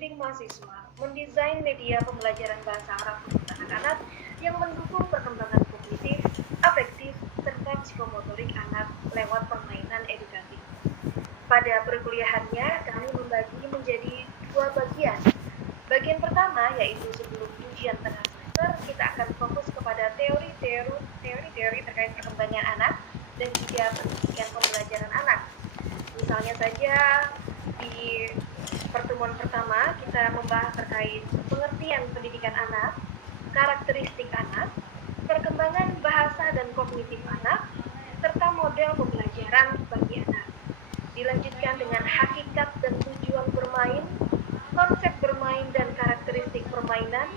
membimbing mahasiswa mendesain media pembelajaran bahasa Arab untuk anak-anak yang mendukung perkembangan kognitif, afektif, serta psikomotorik anak lewat permainan edukatif. Pada perkuliahannya, kami membagi menjadi dua bagian. Bagian pertama yaitu sebelum ujian tengah semester, kita akan fokus kepada teori-teori terkait perkembangan anak dan juga pendidikan pembelajaran anak. Misalnya saja di pertemuan pertama kita membahas terkait pengertian pendidikan anak, karakteristik anak, perkembangan bahasa dan kognitif anak, serta model pembelajaran bagi anak. Dilanjutkan dengan hakikat dan tujuan bermain, konsep bermain dan karakteristik permainan,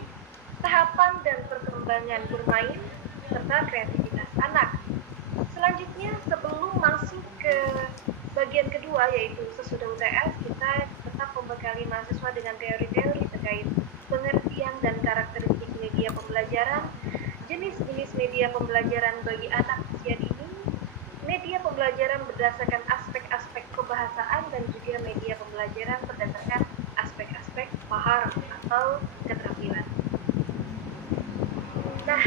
tahapan dan perkembangan bermain, serta kreativitas anak. Selanjutnya, sebelum masuk ke bagian kedua yaitu sesudah UTS, kita tetap membekali mahasiswa dengan teori-teori terkait pengertian dan karakteristik media pembelajaran, jenis-jenis media pembelajaran bagi anak usia dini, media pembelajaran berdasarkan aspek-aspek kebahasaan, dan juga media pembelajaran berdasarkan aspek-aspek maharah atau keterampilan. Nah,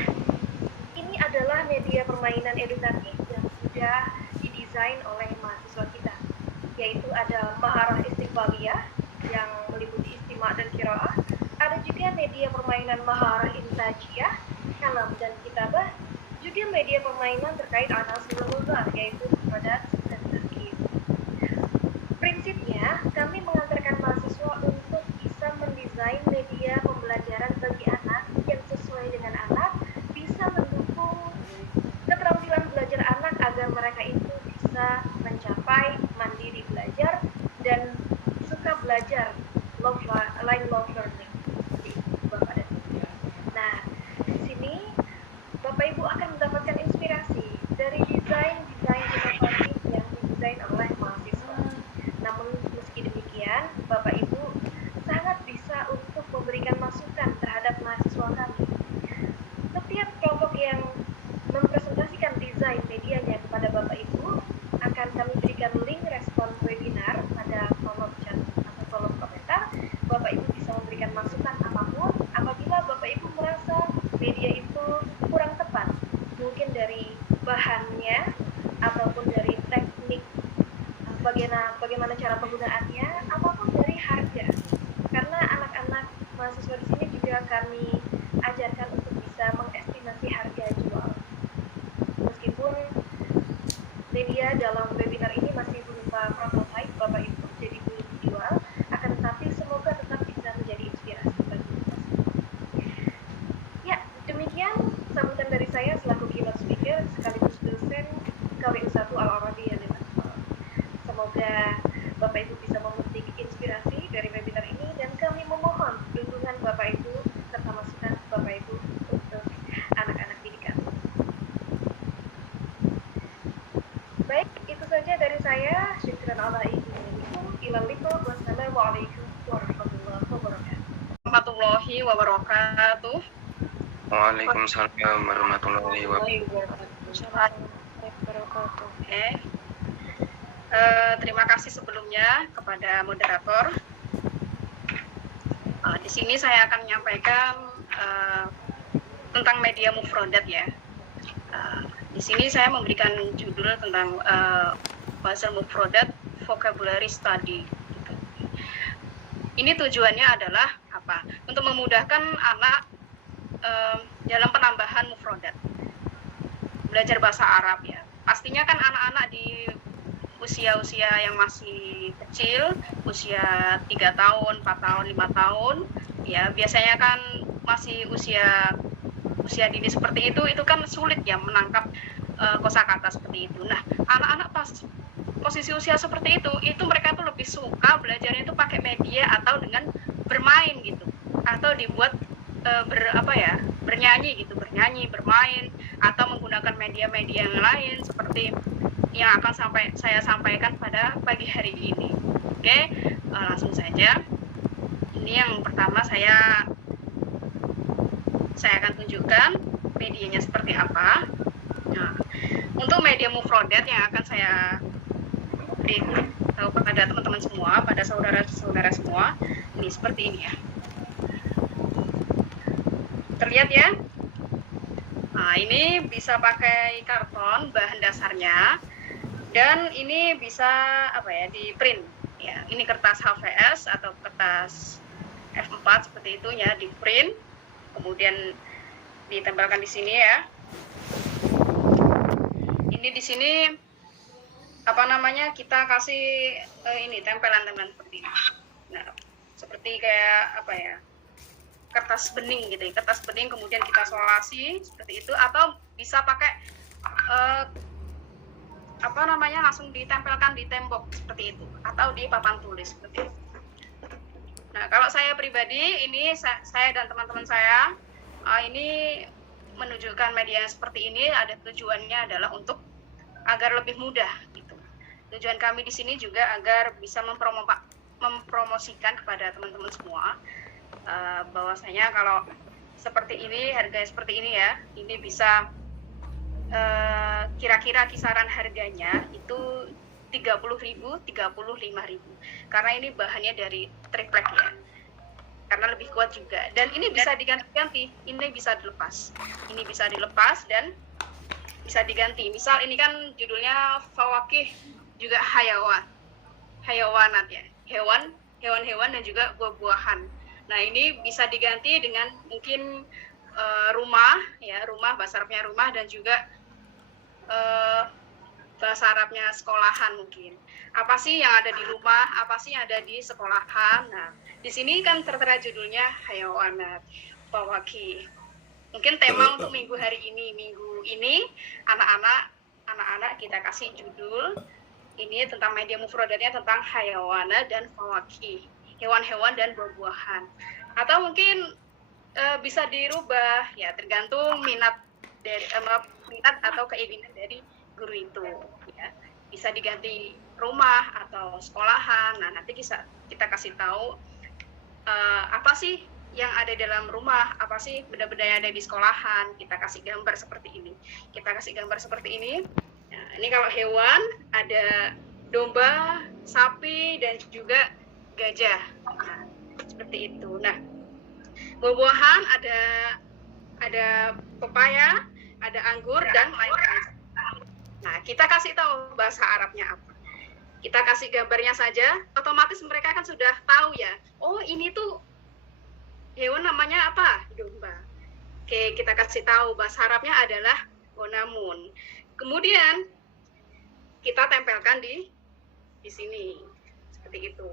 ini adalah media permainan edukatif yang sudah didesain oleh mahasiswa kita, yaitu ada maharah istiqbaliyah yang meliputi istimak dan qiraah, ada juga media permainan maharah intajiyah, kalam dan kitabah, juga media permainan terkait anasir lughah yaitu mufradat dan tarkib. Prinsipnya, kami mengantarkan mahasiswa untuk bisa mendesain media pembelajaran bagi anak yang sesuai dengan anak, bisa mendukung keterampilan belajar anak agar mereka itu bisa mencapai mandiri belajar dan suka belajar, lifelong learning. Bapak dan Ibu. Nah, di sini Bapak Ibu akan mendapatkan inspirasi dari desain-desain inovatif yang didesain oleh mahasiswa. Namun meski demikian, Bapak Ibu sangat bisa untuk memberikan masukan terhadap mahasiswa kami. Setiap kelompok yang mempresentasikan desain medianya kepada Bapak Ibu akan kami berikan link respon webinar pada kolom chat atau kolom komentar. Bapak Ibu bisa memberikan masukan apapun apabila Bapak Ibu merasa media itu kurang tepat, mungkin dari bahannya ataupun dari teknik bagaimana cara penggunaannya ataupun dari harga. Karena anak-anak mahasiswa di sini juga kami ajarkan untuk bisa mengestimasi harga jual. Meskipun media dalam webinar ini masih berupa prototipe Bapak Ibu, jadi belum dijual, akan tetapi semoga tetap bisa menjadi inspirasi bagi kita semua. Ya, demikian sambutan dari saya selaku keynote speaker sekaligus dosen KWU1 Al-Arabiyah Liman. Semoga Bapak Ibu bisa memetik inspirasi dari webinar ini, dan kami memohon dukungan Bapak Ibu serta masukan Bapak Ibu untuk anak-anak didik kami. Baik, itu saja dari saya. Syukran ala ikhwanikum. Ilal liqa. Wassalamualaikum warahmatullahi wabarakatuh. Warahmatullahi wabarakatuh. Waalaikumsalam warahmatullahi wabarakatuh. Terima kasih sebelumnya kepada moderator. Di sini saya akan menyampaikan tentang media mufradat ya. Di sini saya memberikan judul tentang bahasa mufradat vocabulary study. Ini tujuannya adalah apa? Untuk memudahkan anak dalam penambahan mufradat, belajar bahasa Arab ya. Pastinya kan anak-anak di usia-usia yang masih kecil, usia 3 tahun, 4 tahun, 5 tahun, ya biasanya kan masih usia dini seperti itu kan sulit ya menangkap kosakata seperti itu. Nah, anak-anak pas posisi usia seperti itu mereka tuh lebih suka belajarnya itu pakai media atau dengan bermain gitu, atau dibuat bernyanyi gitu, bermain, atau menggunakan media-media yang lain seperti yang akan saya sampaikan pada pagi hari ini. Oke, langsung saja. Ini yang pertama saya akan tunjukkan medianya seperti apa. Nah, untuk media mufradat yang akan saya atau pada teman-teman semua, pada saudara-saudara semua. Ini seperti ini ya. Terlihat ya? Nah, ini bisa pakai karton bahan dasarnya, dan ini bisa apa ya, di print ya. Ini kertas HVS atau kertas F4 seperti itu ya, di print, kemudian ditempelkan di sini ya. Ini di sini apa namanya, kita kasih ini tempelan-tempelan seperti ini. Nah, seperti kayak apa ya, kertas bening gitu ya, kertas bening kemudian kita solasi seperti itu, atau bisa pakai apa namanya, langsung ditempelkan di tembok seperti itu, atau di papan tulis seperti itu. Nah, kalau saya pribadi, ini saya dan teman-teman saya ini menunjukkan media seperti ini, ada tujuannya adalah untuk agar lebih mudah gitu. Tujuan kami di sini juga agar bisa mempromosikan kepada teman-teman semua bahwasanya kalau seperti ini, harganya seperti ini ya, ini bisa kira-kira kisaran harganya itu 30.000, 35.000, karena ini bahannya dari triplek ya, karena lebih kuat juga, dan ini bisa diganti-ganti, ini bisa dilepas, ini bisa dilepas dan bisa diganti. Misal ini kan judulnya fawakih juga hayawanat ya, hewan-hewan dan juga buah-buahan. Nah, ini bisa diganti dengan mungkin rumah ya, rumah, bahasa Arabnya rumah, dan juga bahasa Arabnya sekolahan mungkin. Apa sih yang ada di rumah, apa sih yang ada di sekolahan. Nah, di sini kan tertera judulnya hayawanat, fawakih. Mungkin tema untuk minggu ini anak-anak kita kasih judul ini tentang media mufradatnya, tentang hayawana dan fawakih, hewan-hewan dan buah-buahan. Atau mungkin bisa dirubah ya, tergantung minat atau keinginan dari guru itu ya. Bisa diganti rumah atau sekolahan. Nah, nanti kita kasih tahu apa sih yang ada di dalam rumah, apa sih benda-benda yang ada di sekolahan. Kita kasih gambar seperti ini. Nah, ini kalau hewan ada domba, sapi, dan juga gajah. Nah, seperti itu. Nah, buah-buahan ada pepaya, ada anggur, dan lain-lain. Nah, kita kasih tahu bahasa Arabnya apa. Kita kasih gambarnya saja, otomatis mereka kan sudah tahu ya. Oh, ini tuh hewan namanya apa? Domba. Oke, kita kasih tahu bahasa Arabnya adalah gonamun. Kemudian kita tempelkan di sini. Seperti itu.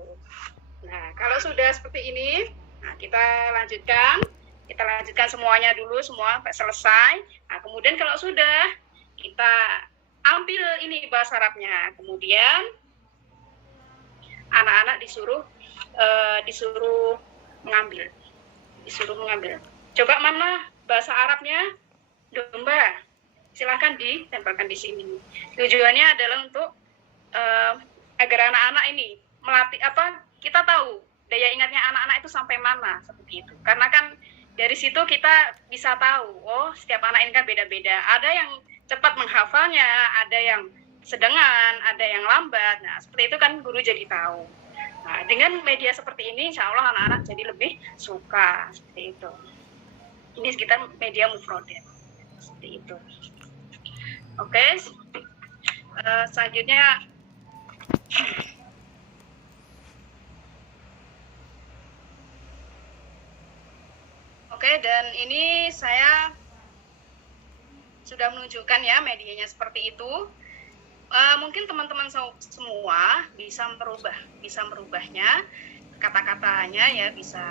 Nah, kalau sudah seperti ini, nah kita lanjutkan semuanya dulu, semua sampai selesai. Nah, kemudian kalau sudah, kita ambil ini bahasa Arabnya. Kemudian anak-anak disuruh mengambil. Coba mana bahasa Arabnya domba? Silahkan ditempelkan di sini. Tujuannya adalah untuk agar anak-anak ini melatih kita tahu daya ingatnya anak-anak itu sampai mana, seperti itu. Karena kan dari situ kita bisa tahu, oh setiap anak ini kan beda-beda. Ada yang cepat menghafalnya, ada yang sedengan, ada yang lambat. Nah, seperti itu kan guru jadi tahu. Nah, dengan media seperti ini, insya Allah anak-anak jadi lebih suka, seperti itu. Ini sekitar media mufradat, seperti itu. Oke, selanjutnya. Oke, dan ini saya sudah menunjukkan ya medianya seperti itu. Mungkin teman-teman semua bisa merubahnya, kata-katanya ya, bisa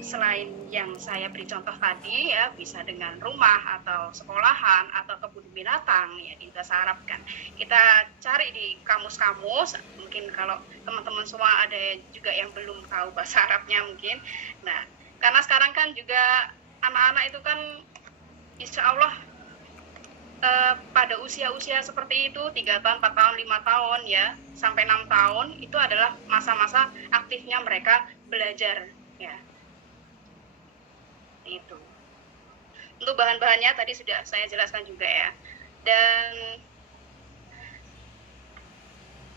selain yang saya beri contoh tadi ya, bisa dengan rumah atau sekolahan atau kebun binatang ya, di bahasa Arab kan. Kita cari di kamus-kamus, mungkin kalau teman-teman semua ada juga yang belum tahu bahasa Arabnya mungkin. Nah, karena sekarang kan juga anak-anak itu kan insya Allah pada usia-usia seperti itu, 3 tahun, 4 tahun, 5 tahun ya, sampai 6 tahun, itu adalah masa-masa aktifnya mereka belajar ya. Itu. Untuk bahan-bahannya tadi sudah saya jelaskan juga ya. Dan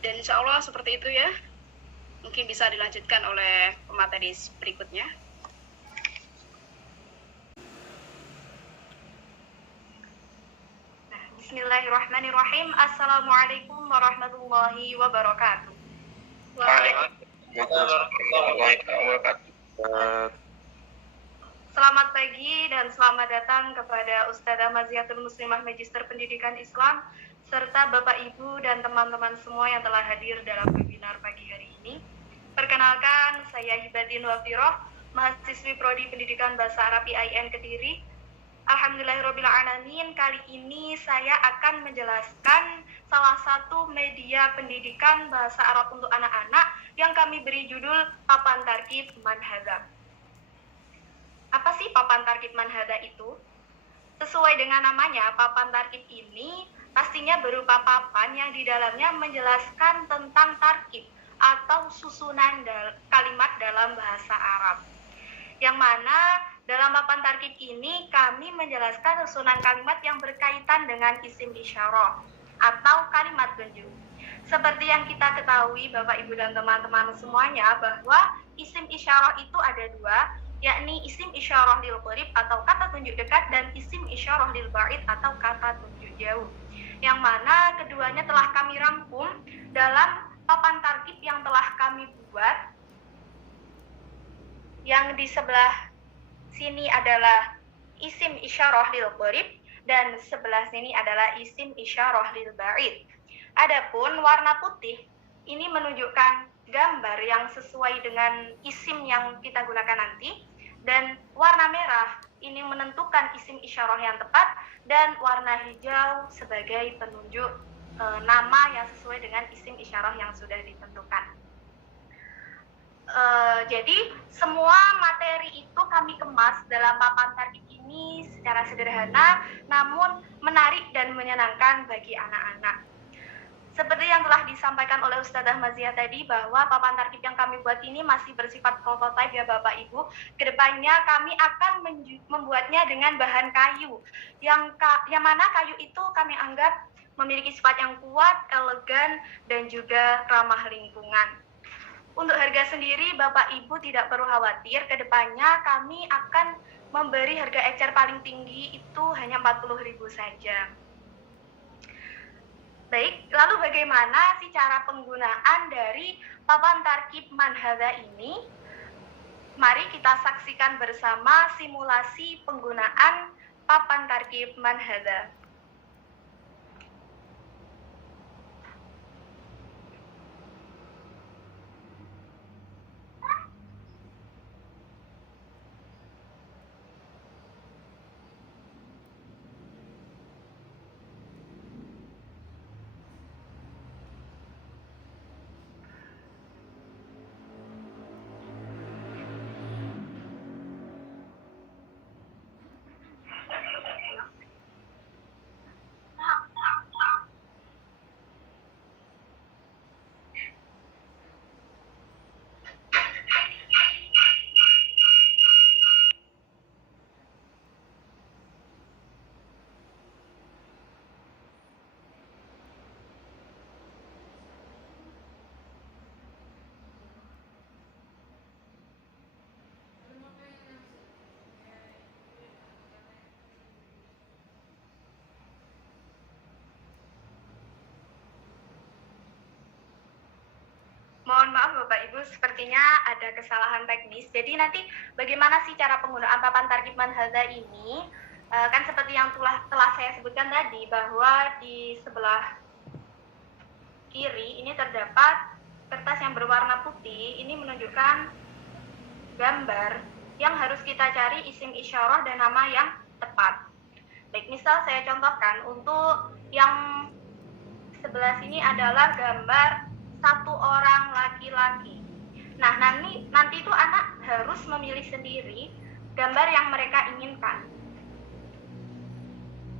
Dan insya Allah seperti itu ya. Mungkin bisa dilanjutkan oleh pemateri berikutnya. Bismillahirrahmanirrahim. Assalamualaikum warahmatullahi wabarakatuh. Selamat pagi dan selamat datang kepada Ustadzah Maziatul Muslimah Magister Pendidikan Islam serta Bapak Ibu dan teman-teman semua yang telah hadir dalam webinar pagi hari ini. Perkenalkan, saya Hibatin Wafiroh, mahasiswi Prodi Pendidikan Bahasa Arab IAIN Kediri. Alhamdulillahirrahmanirrahim, kali ini saya akan menjelaskan salah satu media pendidikan bahasa Arab untuk anak-anak yang kami beri judul Papan Tarkib Manhada. Apa sih Papan Tarkib Manhada itu? Sesuai dengan namanya, Papan Tarkib ini pastinya berupa papan yang di dalamnya menjelaskan tentang tarkib atau susunan kalimat dalam bahasa Arab. Yang mana dalam papan tarkib ini kami menjelaskan susunan kalimat yang berkaitan dengan isim isyarah atau kalimat tunjuk. Seperti yang kita ketahui Bapak Ibu dan teman-teman semuanya bahwa isim isyarah itu ada dua, yakni isim isyarah lil qarib atau kata tunjuk dekat dan isim isyarah lil ba'id atau kata tunjuk jauh. Yang mana keduanya telah kami rangkum dalam papan tarkib yang telah kami buat. Yang di sebelah sini adalah isim isyarah lil qarib dan sebelah sini adalah isim isyarah lil ba'id. Adapun warna putih ini menunjukkan gambar yang sesuai dengan isim yang kita gunakan nanti, dan warna merah ini menentukan isim isyarah yang tepat, dan warna hijau sebagai penunjuk nama yang sesuai dengan isim isyarah yang sudah ditentukan. Jadi semua materi itu kami kemas dalam papan tarkib ini secara sederhana namun menarik dan menyenangkan bagi anak-anak. Seperti yang telah disampaikan oleh Ustadzah Mazia tadi bahwa papan tarkib yang kami buat ini masih bersifat prototipe ya Bapak Ibu. Kedepannya kami akan membuatnya dengan bahan kayu yang mana kayu itu kami anggap memiliki sifat yang kuat, elegan, dan juga ramah lingkungan. Untuk harga sendiri Bapak Ibu tidak perlu khawatir, kedepannya kami akan memberi harga ecer paling tinggi itu hanya 40.000 saja. Baik, lalu bagaimana sih cara penggunaan dari papan tarkib manhada ini? Mari kita saksikan bersama simulasi penggunaan papan tarkib manhada. Mohon maaf Bapak Ibu, sepertinya ada kesalahan teknis. Jadi nanti bagaimana sih cara penggunaan papan tarkib manhada ini? Kan seperti yang telah saya sebutkan tadi bahwa di sebelah kiri ini terdapat kertas yang berwarna putih. Ini menunjukkan gambar yang harus kita cari isim isyarah dan nama yang tepat. Baik, misal saya contohkan untuk yang sebelah sini adalah gambar satu orang laki-laki. Nah, nanti itu anak harus memilih sendiri gambar yang mereka inginkan.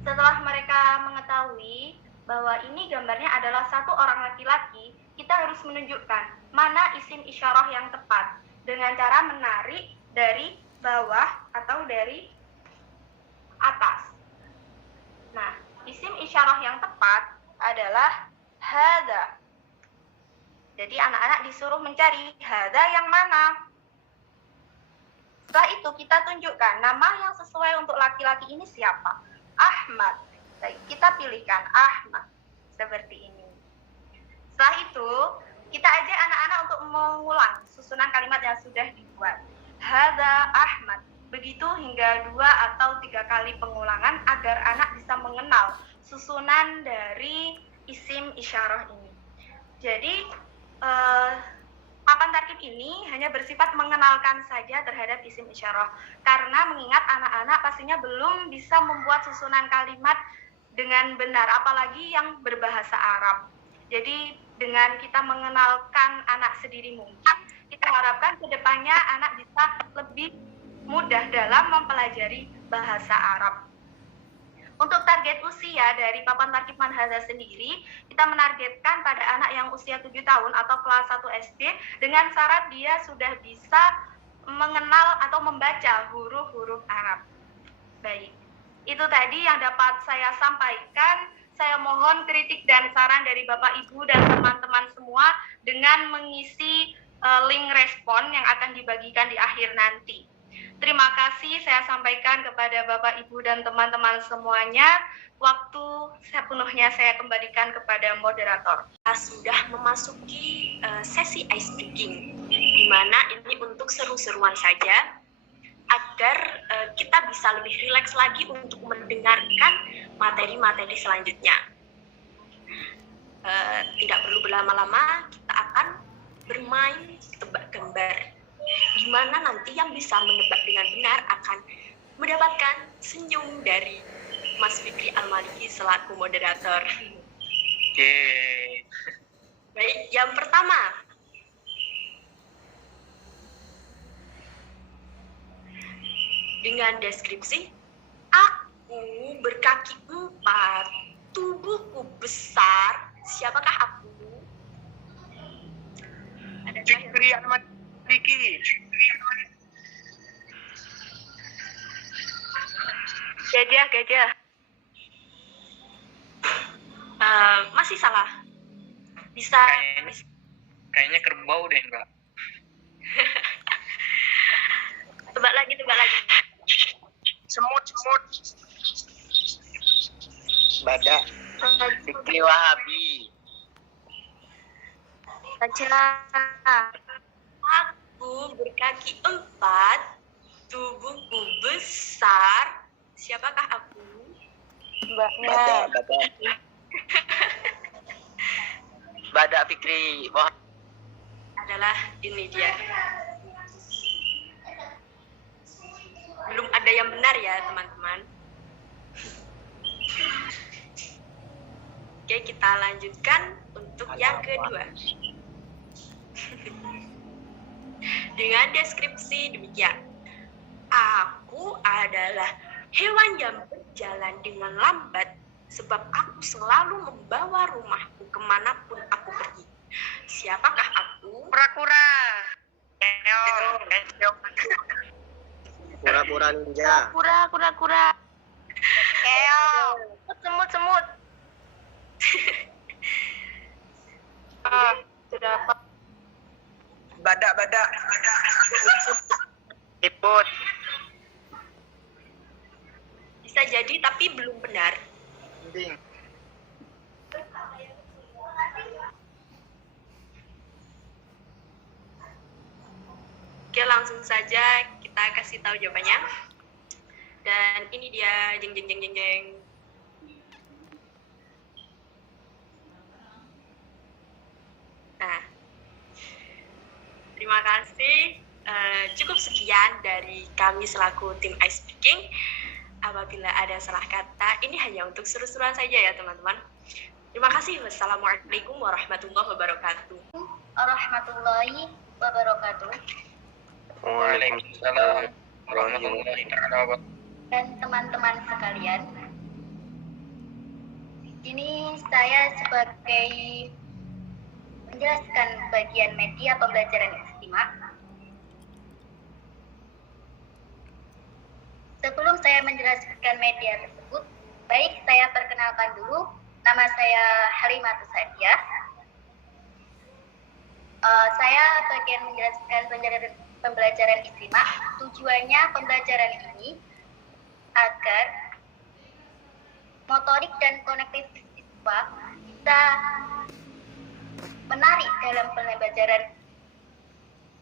Setelah mereka mengetahui bahwa ini gambarnya adalah satu orang laki-laki, kita harus menunjukkan mana isim isyarah yang tepat dengan cara menarik dari bawah atau dari atas. Nah, isim isyarah yang tepat adalah hada. Jadi anak-anak disuruh mencari hada yang mana. Setelah itu kita tunjukkan nama yang sesuai untuk laki-laki ini siapa. Ahmad. Baik, kita pilihkan Ahmad. Seperti ini. Setelah itu, kita ajak anak-anak untuk mengulang susunan kalimat yang sudah dibuat. Hada Ahmad. Begitu hingga 2 atau 3 kali pengulangan agar anak bisa mengenal susunan dari isim isyarah ini. Jadi, papan tarkib ini hanya bersifat mengenalkan saja terhadap isim isyarah. Karena mengingat anak-anak pastinya belum bisa membuat susunan kalimat dengan benar, apalagi yang berbahasa Arab. Jadi dengan kita mengenalkan anak sedini mungkin, kita harapkan ke depannya anak bisa lebih mudah dalam mempelajari bahasa Arab. Untuk target usia dari papan tarkib manhaja sendiri, kita menargetkan pada anak yang usia 7 tahun atau kelas 1 SD dengan syarat dia sudah bisa mengenal atau membaca huruf-huruf Arab. Baik, itu tadi yang dapat saya sampaikan. Saya mohon kritik dan saran dari Bapak Ibu dan teman-teman semua dengan mengisi link respon yang akan dibagikan di akhir nanti. Terima kasih saya sampaikan kepada Bapak, Ibu, dan teman-teman semuanya. Waktu sepenuhnya saya kembalikan kepada moderator. Sudah memasuki sesi ice breaking, di mana ini untuk seru-seruan saja, agar kita bisa lebih rileks lagi untuk mendengarkan materi-materi selanjutnya. Tidak perlu berlama-lama, kita akan bermain tebak gambar, di mana nanti yang bisa menebak dengan benar akan mendapatkan senyum dari Mas Fikri Al-Maliki selaku moderator. Yeay. Baik, yang pertama. Dengan deskripsi, aku berkaki 4, tubuhku besar, siapakah aku? Fikri Al-Maliki. Gajah. Masih salah. Bisa. Kayaknya kerbau deh, Mbak. Tebak lagi. Semut. Badak. Fikri Wahabi. Aku berkaki 4, tubuhku besar, siapakah aku? Mbaknya. Badak Fikri. Wah. Adalah ini dia. Belum ada yang benar ya, teman-teman. Oke, kita lanjutkan untuk yang kedua. Dengan deskripsi demikian. Aku adalah hewan yang berjalan dengan lambat sebab aku selalu membawa rumahku kemanapun aku pergi. Siapakah aku? Kura-kura. Kura-kura ninja. Kura. Semut. Sudah. Badak. Iput. Bisa jadi tapi belum benar. Ding. Oke, langsung saja kita kasih tahu jawabannya. Dan ini dia, jeng. Nah, terima kasih. Cukup sekian dari kami selaku tim Ice Breaking. Apabila ada salah kata, ini hanya untuk seru-seruan saja ya teman-teman. Terima kasih. Wassalamualaikum warahmatullahi wabarakatuh. Warahmatullahi wabarakatuh. Waalaikumsalam warahmatullahi wabarakatuh. Dan teman-teman sekalian, ini saya sebagai menjelaskan bagian media pembelajaran istimewa. Sebelum saya menjelaskan media tersebut, baik saya perkenalkan dulu. Nama saya Halimatus Sadiah. Saya bagian menjelaskan pembelajaran istimewa. Tujuannya pembelajaran ini agar motorik dan konektif siswa bisa menarik dalam pembelajaran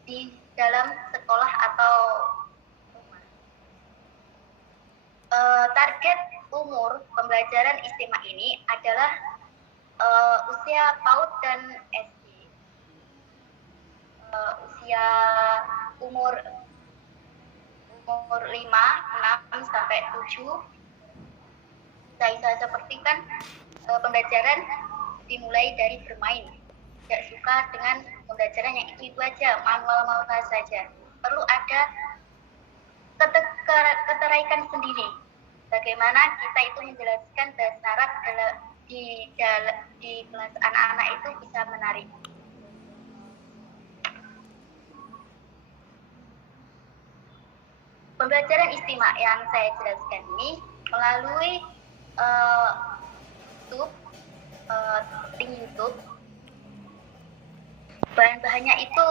di dalam sekolah atau rumah. Target umur pembelajaran istimewa ini adalah usia PAUD dan SD. Usia umur 5, 6 sampai 7. Saya seperti kan pembelajaran dimulai dari bermain. Tidak suka dengan pembelajaran yang itu aja, manual saja. Perlu ada ketertarikan sendiri. Bagaimana kita itu menjelaskan syarat di kelas anak-anak itu bisa menarik. Pembelajaran istimewa yang saya jelaskan ini melalui YouTube. Bahan-bahannya itu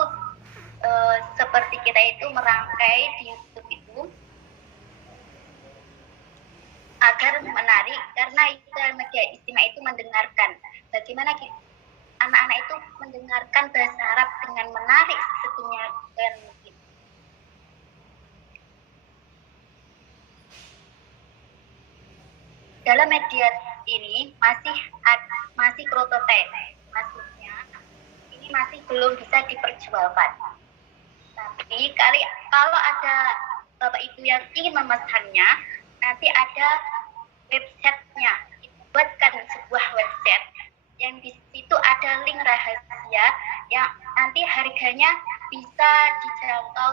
seperti kita itu merangkai di YouTube itu agar menarik, karena media istimewa itu mendengarkan. Bagaimana anak-anak itu mendengarkan bahasa Arab dengan menarik sedemikian mungkin. Dalam media ini masih prototipe, maksudnya ini masih belum bisa diperjualkan. Tapi kalau ada Bapak Ibu yang ingin memesannya, nanti ada websitenya. Buatkan sebuah website yang di situ ada link rahasia yang nanti harganya bisa dijangkau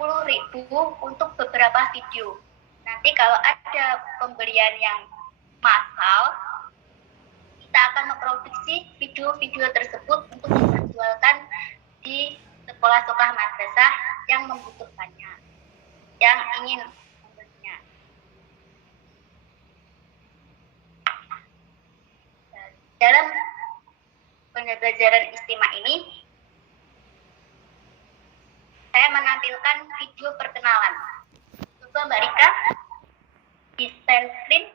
10.000 untuk beberapa video. Nanti kalau ada pembelian yang massal, kita akan memproduksi video-video tersebut untuk diperjualkan di sekolah-sekolah madrasah yang membutuhkannya, yang ingin membelinya. Dalam pembelajaran istimewa ini, saya menampilkan video perkenalan. Coba Mbak Rika, di share screen.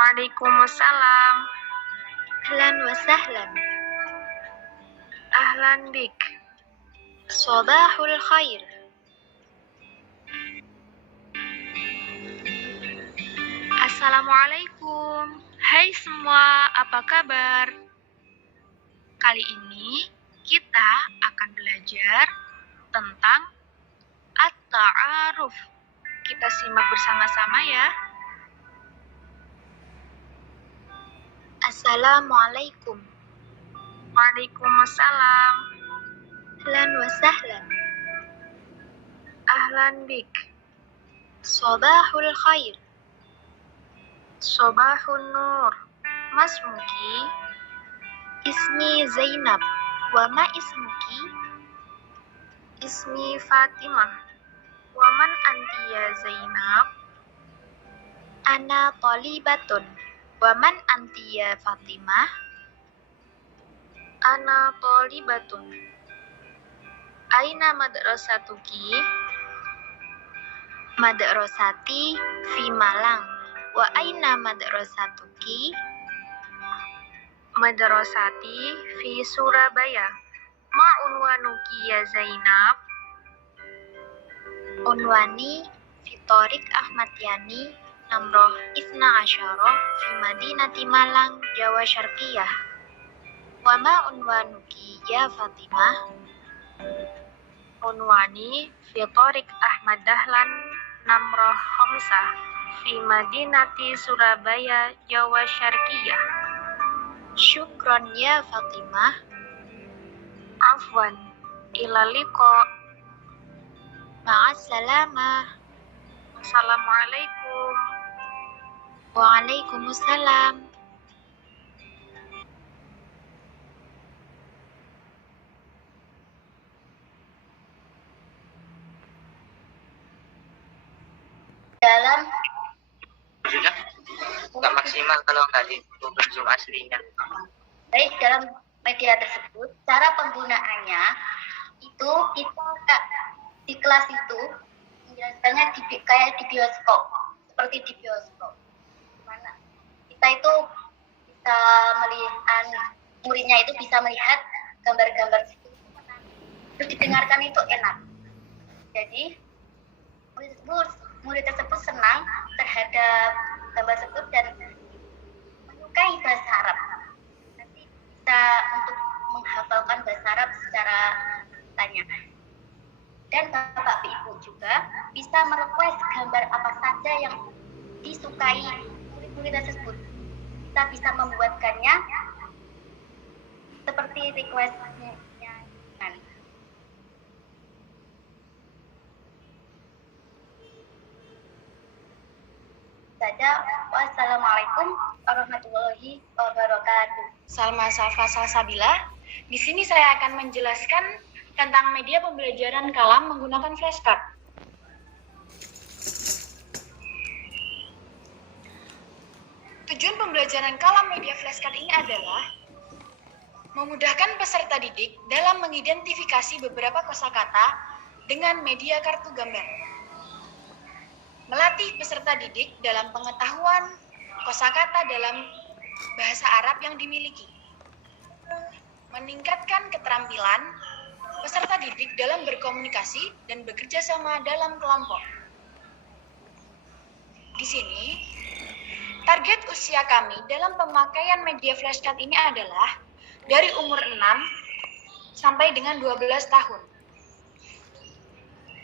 Waalaikumsalam. Ahlan wa sahlan. Ahlan bik. Sabahul khair. Assalamualaikum. Hai semua, apa kabar? Kali ini kita akan belajar tentang at-ta'aruf. Kita simak bersama-sama ya. Assalamualaikum. Waalaikumsalam. Ahlan wa sahlan. Ahlan bik. Sabahul khair. Sobahun nur. Masmuki? Ismi Zainab. Wa ma ismuki? Ismi Fatimah. Waman antiya Zainab? Ana talibatun. Wa man antiya Fatimah? Ana talibatun. Aina madrasatuki? Madrasati fi Malang. Wa aina madrasatuki? Madrasati fi Surabaya. Ma unwanuki ya Zainab? Unwani fi Thoriq Ahmad Yani Namroh Isna Asyara fi Madinati Malang, Jawa Syarqiyah. Wa ma unwanuki ya Fatimah? unwani fi Thariq Ahmad Dahlan Namroh Khamsah fi Madinati Surabaya Jawa Syarqiyah. Syukron ya Fatimah. Afwan. Ila liqa. Ma'assalamah. Assalamualaikum. Waalaikumsalam. Dalam Sudah nggak maksimal kalau nggak di Google Zoom aslinya. baik dalam media tersebut, cara penggunaannya itu kita di kelas itu menjelaskannya kayak di bioskop, seperti di bioskop. Mana kita itu bisa melihat, muridnya itu bisa melihat gambar-gambar itu, terus didengarkan itu enak. Jadi murid tersebut senang terhadap gambar tersebut dan menyukai bahasa Arab. Nanti bisa untuk menghafalkan bahasa Arab secara tanya. Dan Bapak Ibu juga bisa merequest gambar apa saja yang disukai murid-murid tersebut. Kita bisa membuatkannya seperti requestnya. Saja. Wassalamualaikum warahmatullahi wabarakatuh. Salma Safa Salsabila. Di sini saya akan menjelaskan tentang media pembelajaran kalam menggunakan flashcard. Tujuan pembelajaran kalam media flashcard ini adalah memudahkan peserta didik dalam mengidentifikasi beberapa kosakata dengan media kartu gambar. Melatih peserta didik dalam pengetahuan kosakata dalam bahasa Arab yang dimiliki. Meningkatkan keterampilan peserta didik dalam berkomunikasi dan bekerja sama dalam kelompok. Di sini, target usia kami dalam pemakaian media flashcard ini adalah dari umur 6 sampai dengan 12 tahun.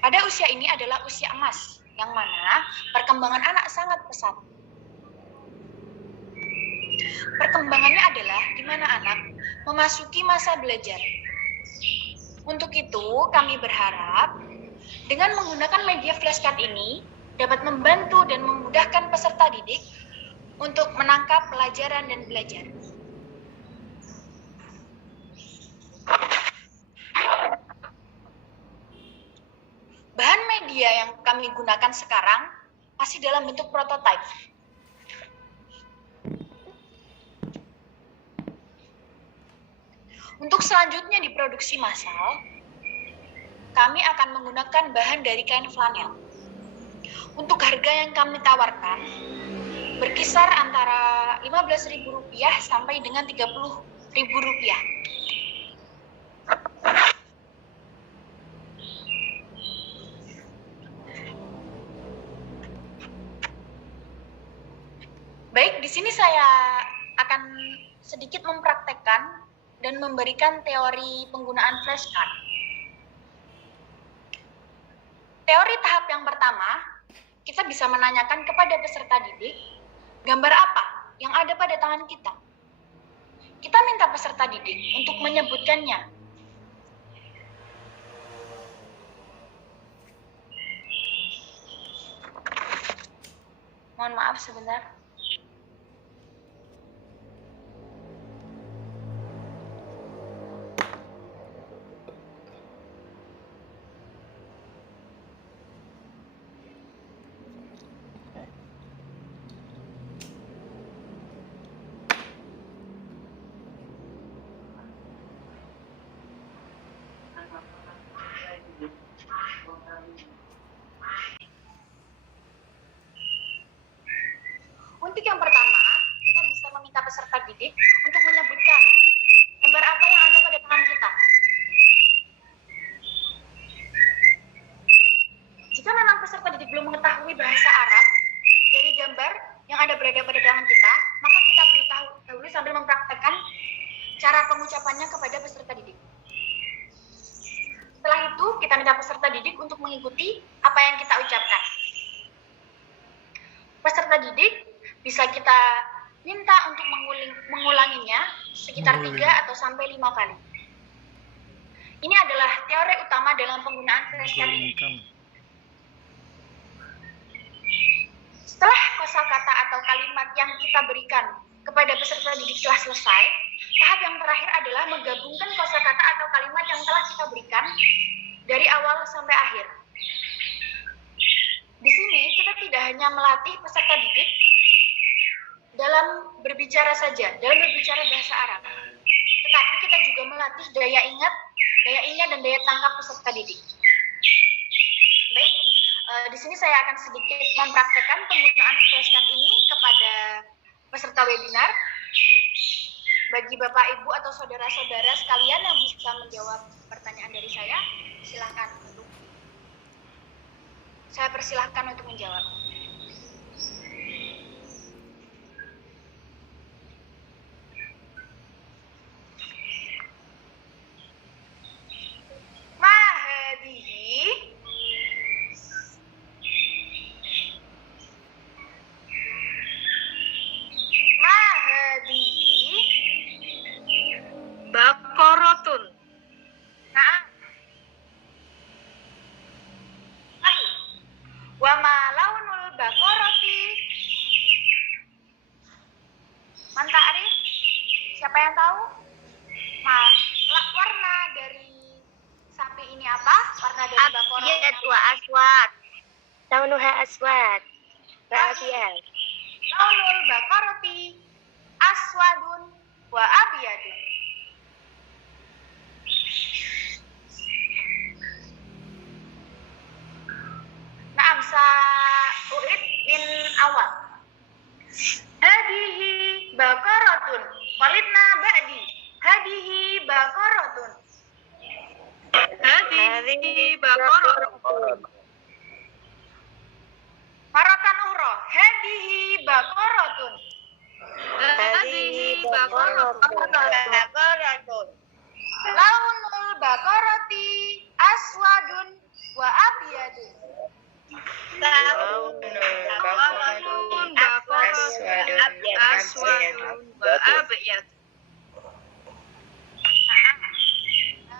Pada usia ini adalah usia emas, yang mana perkembangan anak sangat pesat. Perkembangannya adalah di mana anak memasuki masa belajar. Untuk itu, kami berharap dengan menggunakan media flashcard ini dapat membantu dan memudahkan peserta didik untuk menangkap pelajaran dan belajar. Bahan media yang kami gunakan sekarang masih dalam bentuk prototipe. Untuk selanjutnya diproduksi massal, kami akan menggunakan bahan dari kain flanel. Untuk harga yang kami tawarkan berkisar antara Rp15.000 sampai dengan Rp30.000. Baik, di sini saya akan sedikit mempraktekkan dan memberikan teori penggunaan flashcard. Teori tahap yang pertama, kita bisa menanyakan kepada peserta didik, gambar apa yang ada pada tangan kita. Kita minta peserta didik untuk menyebutkannya. Mohon maaf sebentar. Untuk yang pertama, kita bisa meminta peserta didik untuk menyebutkan gambar apa yang ada pada tangan kita. Jika memang peserta didik belum mengetahui bahasa Arab dari gambar yang ada berada pada tangan kita, maka kita beritahu dahulu sambil mempraktekkan cara pengucapannya kepada peserta didik. Setelah itu kita minta peserta didik untuk mengikuti apa yang kita ucapkan. Peserta didik bisa kita minta untuk mengulanginya sekitar 3 atau sampai 5 kali. Ini adalah teori utama dalam penggunaan flashcard ini. Setelah kosakata atau kalimat yang kita berikan kepada peserta didik telah selesai, tahap yang terakhir adalah menggabungkan kosakata atau kalimat yang telah kita berikan dari awal sampai akhir. Di sini kita tidak hanya melatih peserta didik dalam berbicara saja, dalam berbicara bahasa Arab, tetapi kita juga melatih daya ingat dan daya tangkap peserta didik. Baik, di sini saya akan sedikit mempraktekkan penggunaan flashcard ini kepada peserta webinar. Bagi Bapak, Ibu, atau saudara-saudara sekalian yang bisa menjawab pertanyaan dari saya, silakan saya persilahkan untuk menjawab. Bakorotun. Nah, wa ma launul bakoroti. Man ta'rif? Siapa yang tahu? Warna dari sapi ini apa? Warna dari bakoroti. Abyad wa aswad. Launuha aswad. Wa abyad. Launul bakoroti aswadun wa abyadun. Naam, sa'urid min awal. Hadihi baqaratun. Walidna ba'di. Hadihi baqaratun. Hadihi bakorotun. Maratan ukhra. Hadihi baqaratun. Hadihi bakorotun. Launul baqarati aswadun wa abyadun. Launul bakorotun aswadun wa abyad.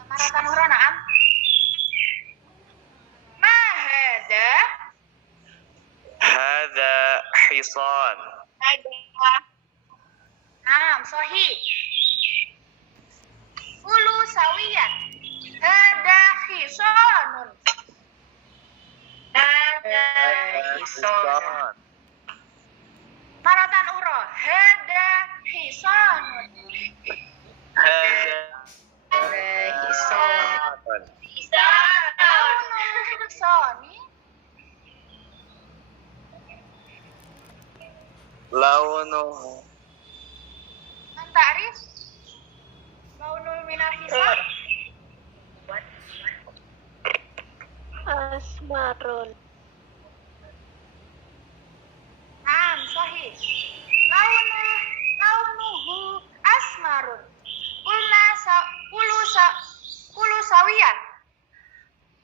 Maratan ukhra, na'am. Ma hadza? Hadza hisan. Naam, sahih. Ulu sawiyan. Hada khisanun. Hada Hisan. Maratan ukhra. Hada khisanun. Hadza hisan. Launul khisani. Launuhu. Man ta'rif? Launul minal hisan. Asmarun. Naam, sahih. Launuhu asmarun. Ulu sawiyan.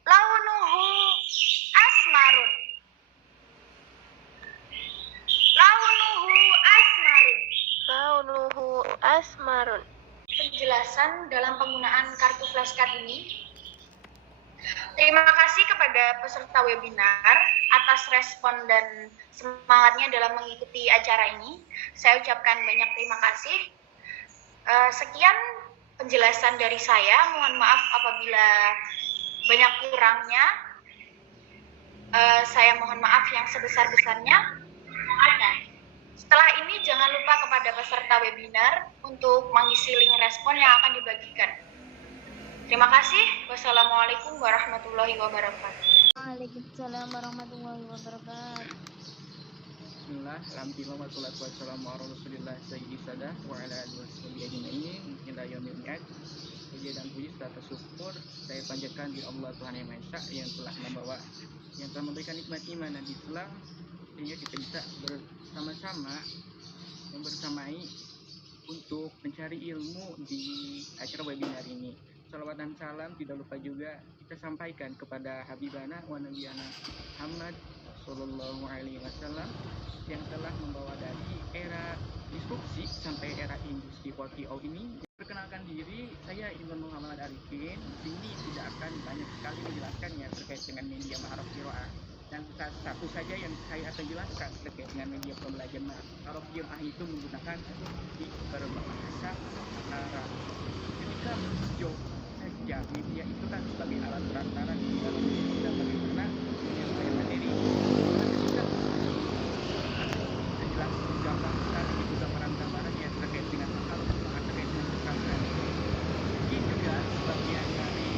Launuhu asmarun. Launuhu asmarun. Launuhu asmarun. Penjelasan dalam penggunaan kartu flashcard ini. Terima kasih kepada peserta webinar atas respon dan semangatnya dalam mengikuti acara ini. Saya ucapkan banyak terima kasih. Sekian penjelasan dari saya. Mohon maaf apabila banyak kurangnya. Saya mohon maaf yang sebesar-besarnya. Setelah ini jangan lupa kepada peserta webinar untuk mengisi link respon yang akan dibagikan. Terima kasih. Wassalamualaikum warahmatullahi wabarakatuh. Waalaikumsalam warahmatullahi wabarakatuh. Bismillah, alhamdulillah, wassalatu wassalamu ala rasulillah sayyidi sadah wa ala alihi washabihi ajma'in ila yaumil mi'ad. Puji dan puji serta syukur saya panjatkan di Allah Tuhan Yang Maha Esa yang telah memberikan nikmat iman dan Islam sehingga kita bisa bersama-sama membersamai untuk mencari ilmu di acara webinar ini. Salawat dan salam tidak lupa juga kita kita sampaikan kepada Habibana wa Nabiyana Muhammad Sallallahu Alaihi Wasallam yang telah membawa dari era disrupsi sampai era industri 4.0 ini. Perkenalkan diri, saya Imam Muhammad Arifin. Di sini tidak akan banyak sekali menjelaskannya terkait dengan media Ma'arif Qiraah. Dan satu saja yang saya akan jelaskan terkait dengan media pembelajaran Ma'arif Qiraah itu menggunakan di berbahasa Arab. Ketika meninjau saja media itu kan sebagai alat perantara di dalam kita bagaimana menyampaikan materi. Kita jelas gampang sekali itu gambaran-gambaran yang terkait dengan hal terkait dengan kesehatan. Ini juga sebagian dari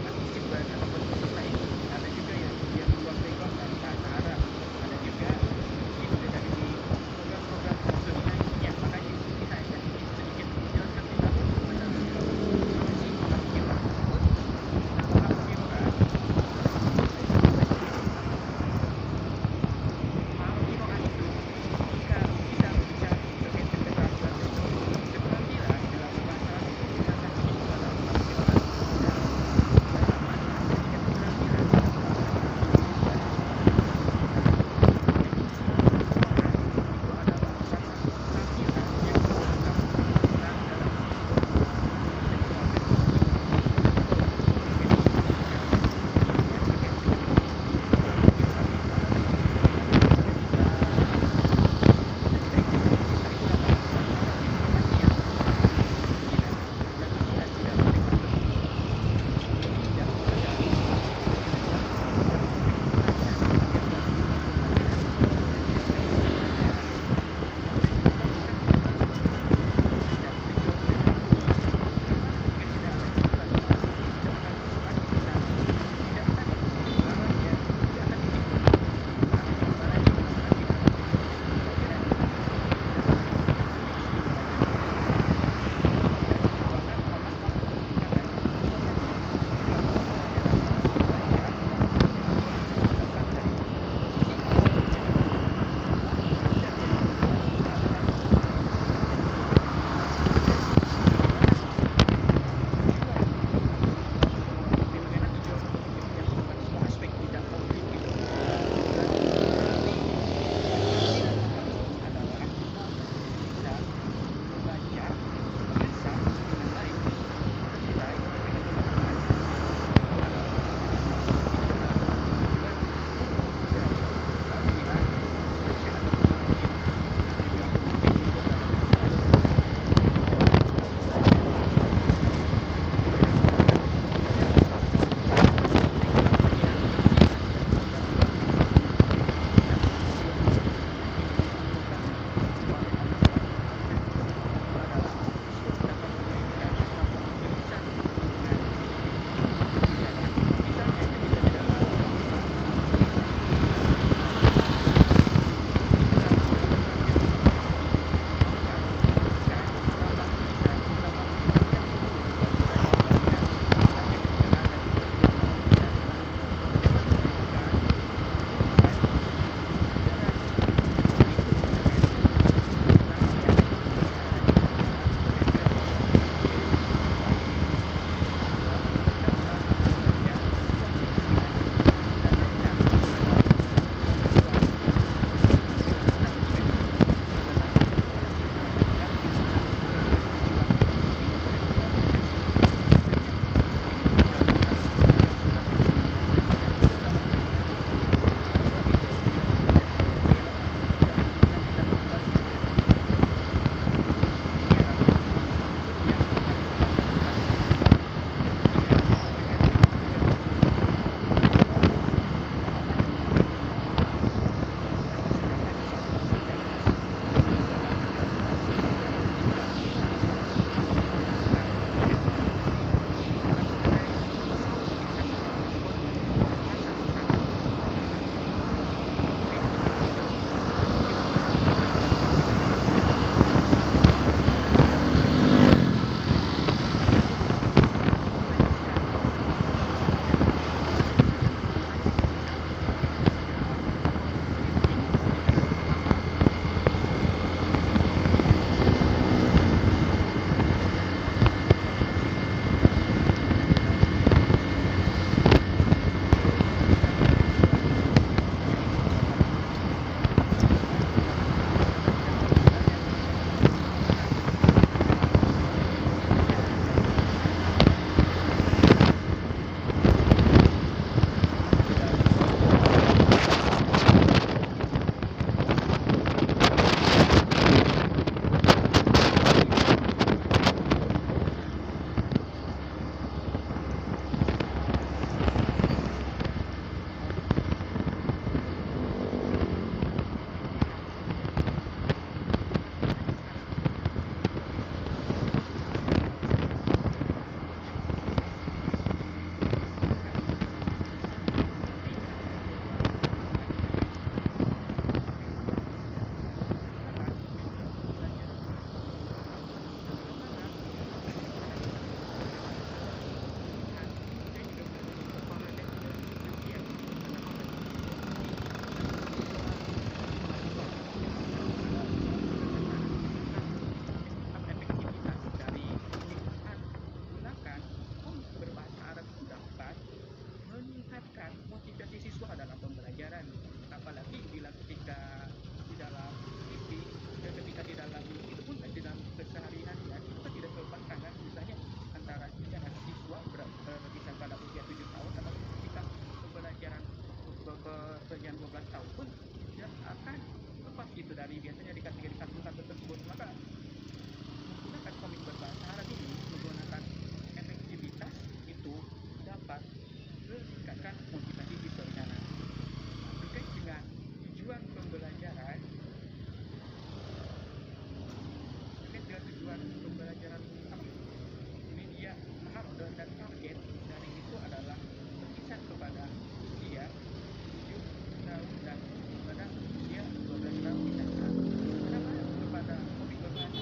aktif bahasa ataupun peserta ini ada juga yang dia membuat background dari bahasa Arab, ada juga itu dari program-program khusus lainnya. Makanya ini saya sedikit menjelaskan tentang pelajaran 12 tahun pun tidak akan lepas itu dari biasanya di kategori kata tersebut. Maka menggunakan komik berbahasa Arab ini menggunakan efektivitas itu dapat meningkatkan motivasi siswa di sana. Terkait dengan tujuan pembelajaran, ini dia mahal dan target dari itu adalah berkisar kepada usia 7 tahun dan kepada usia 12 tahun di sana. Kenapa kepada komik berbahasa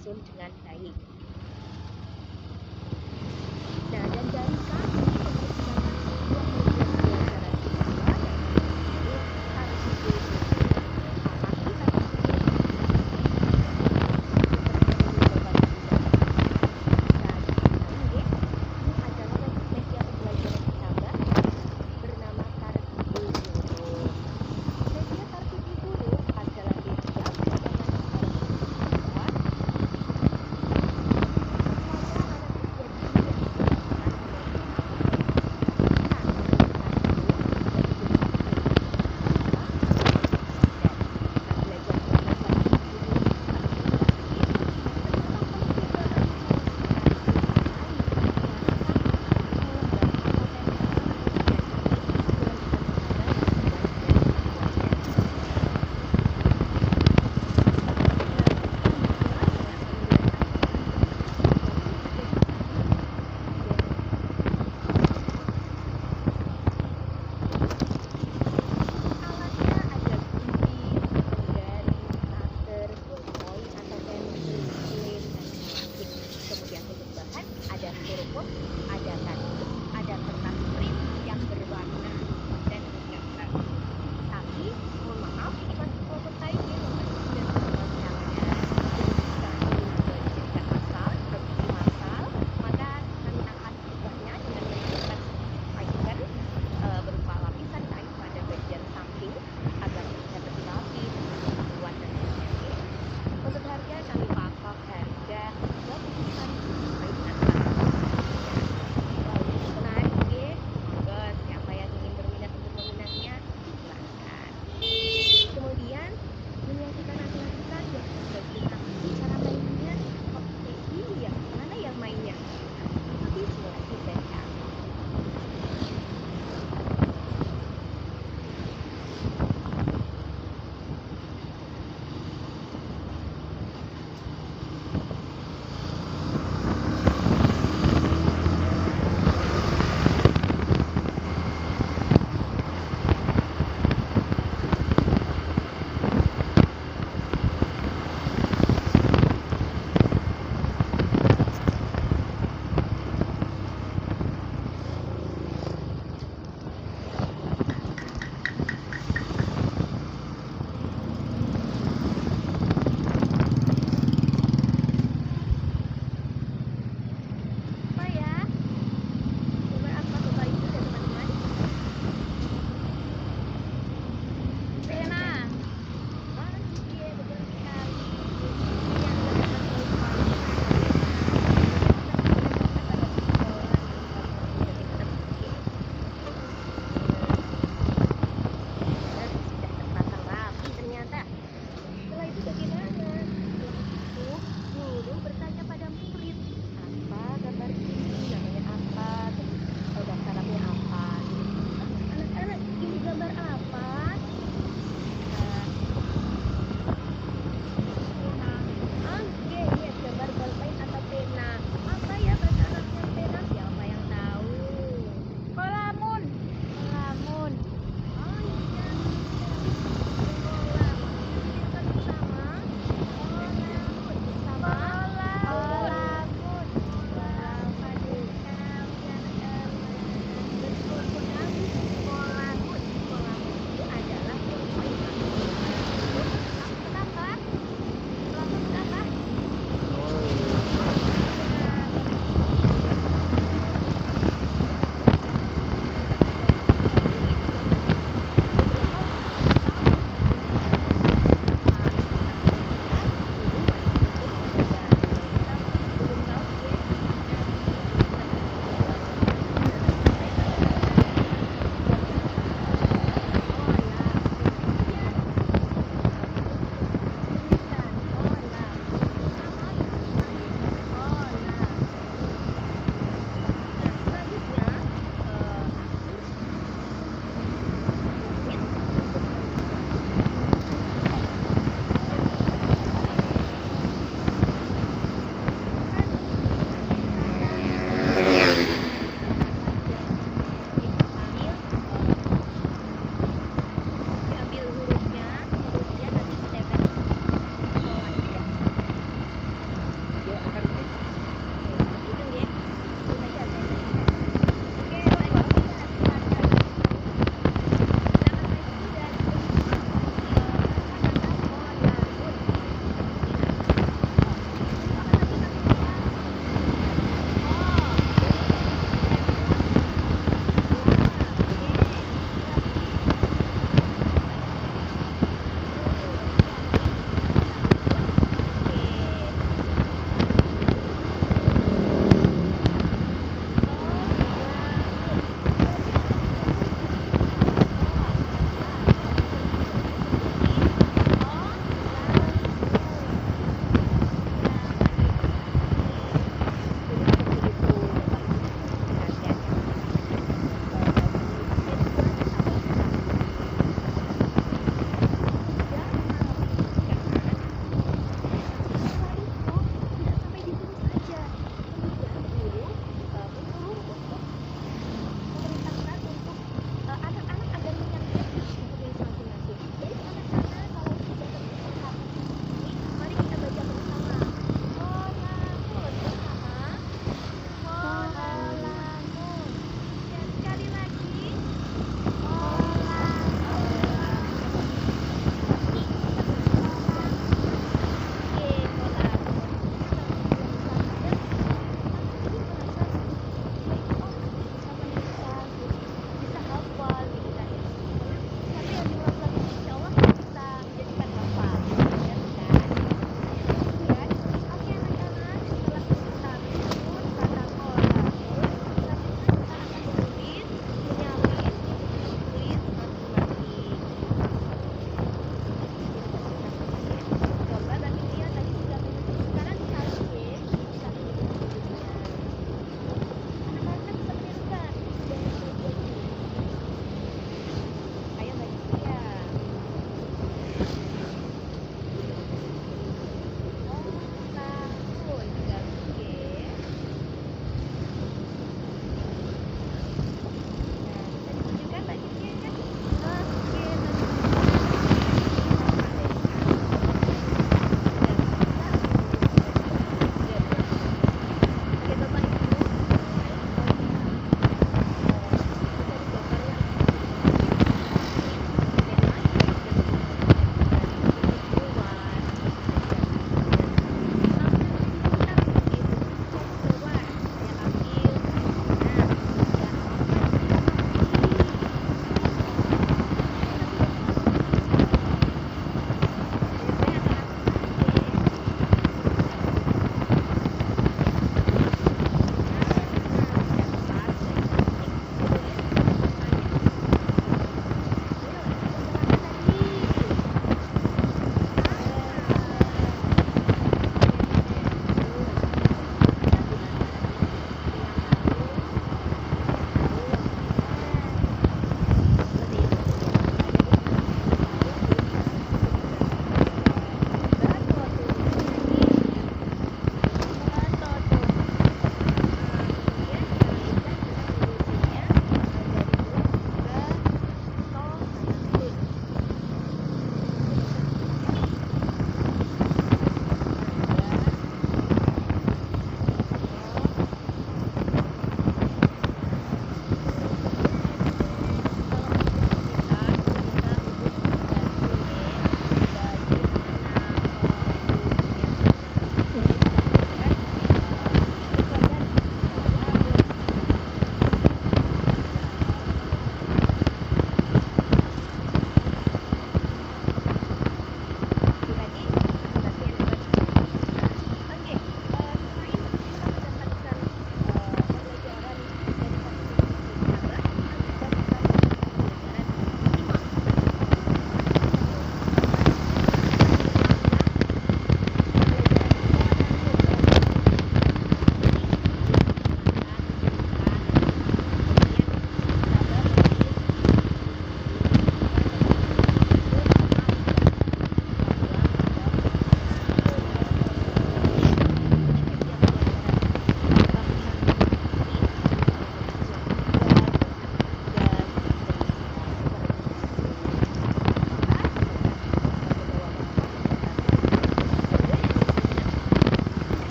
tersusun dengan baik. Nah, dan dari kami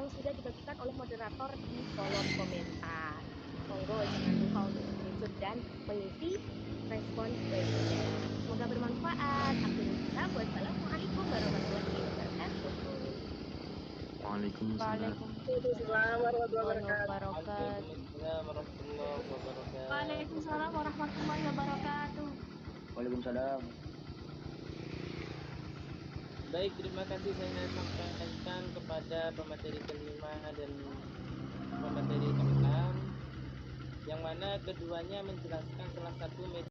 yang sudah dibagikan oleh moderator di kolom komentar. Monggo jangan lupa untuk screenshot dan mengisi respon webinar. Semoga bermanfaat. Wassalamualaikum warahmatullahi wabarakatuh. Waalaikumsalam. Waalaikumsalam warahmatullahi wabarakatuh. Waalaikumsalam. Baik, terima kasih saya sampaikan kepada pemateri kelima dan pemateri keenam, yang mana keduanya menjelaskan salah satu metode